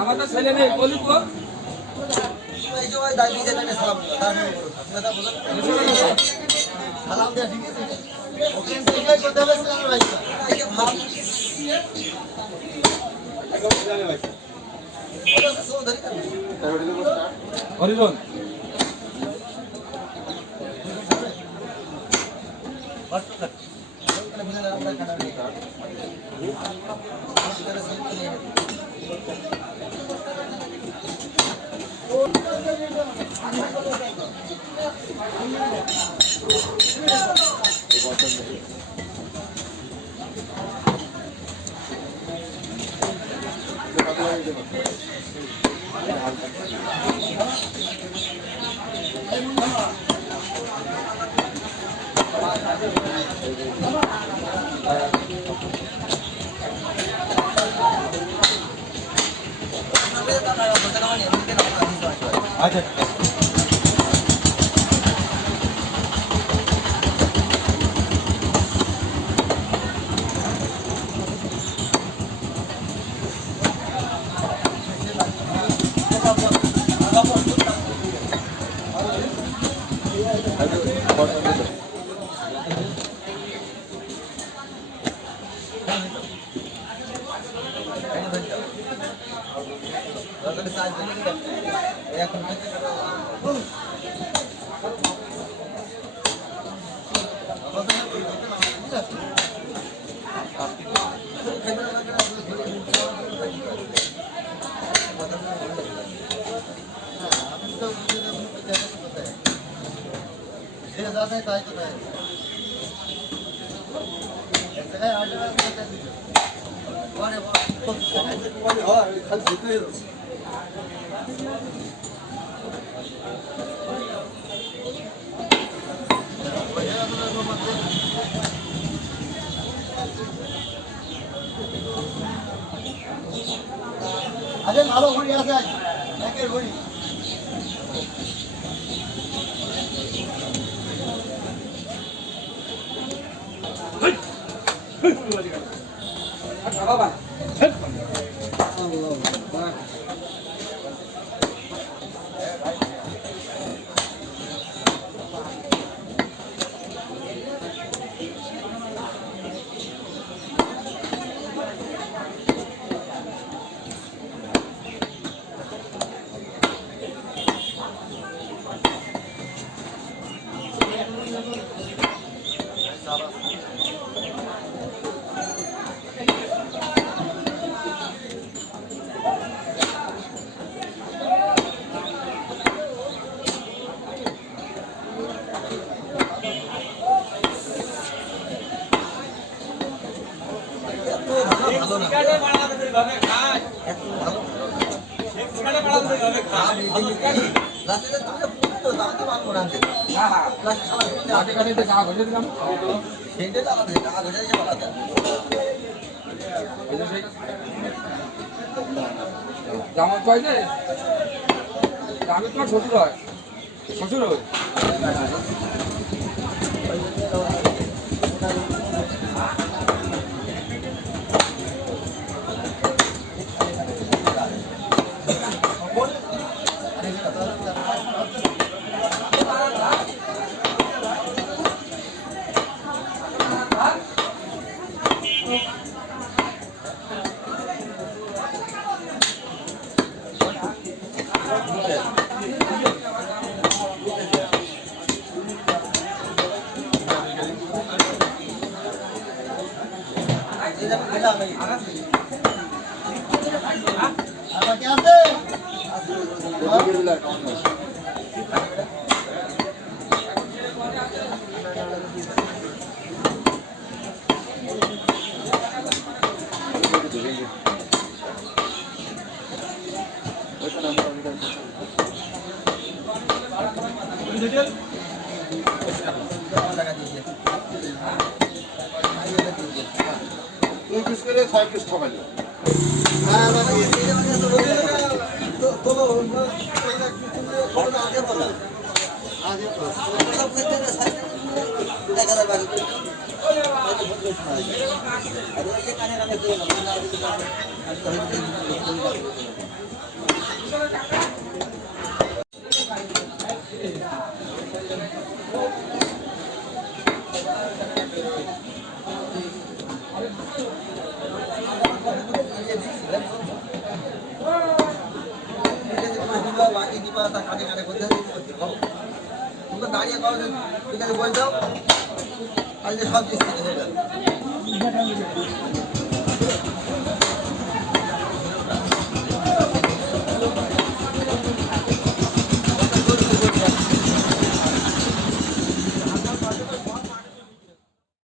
আমাদের ছেলে নেই বলি তো এই যে ওই দাবি যেখানে সালাম সালাম দেয়া ঠিক আছে ওকে এনজয় করতে হবে সালাম ভাই এই যে ভাব হরিজন আচ্ছা আরে ভালো ঘড়ি আছে একের ঘড়ি বাবা জামাত ভাই যে আমি তোমার শ্বশুর হয় শ্বশুর হয় বাকি দিবা তা কাটে কাটে করতে হবে তোমরা দাঁড়িয়ে করো ঠিক আছে বলে দাও আজকে সব ডিস্ট্রিক্ট হয়ে গেল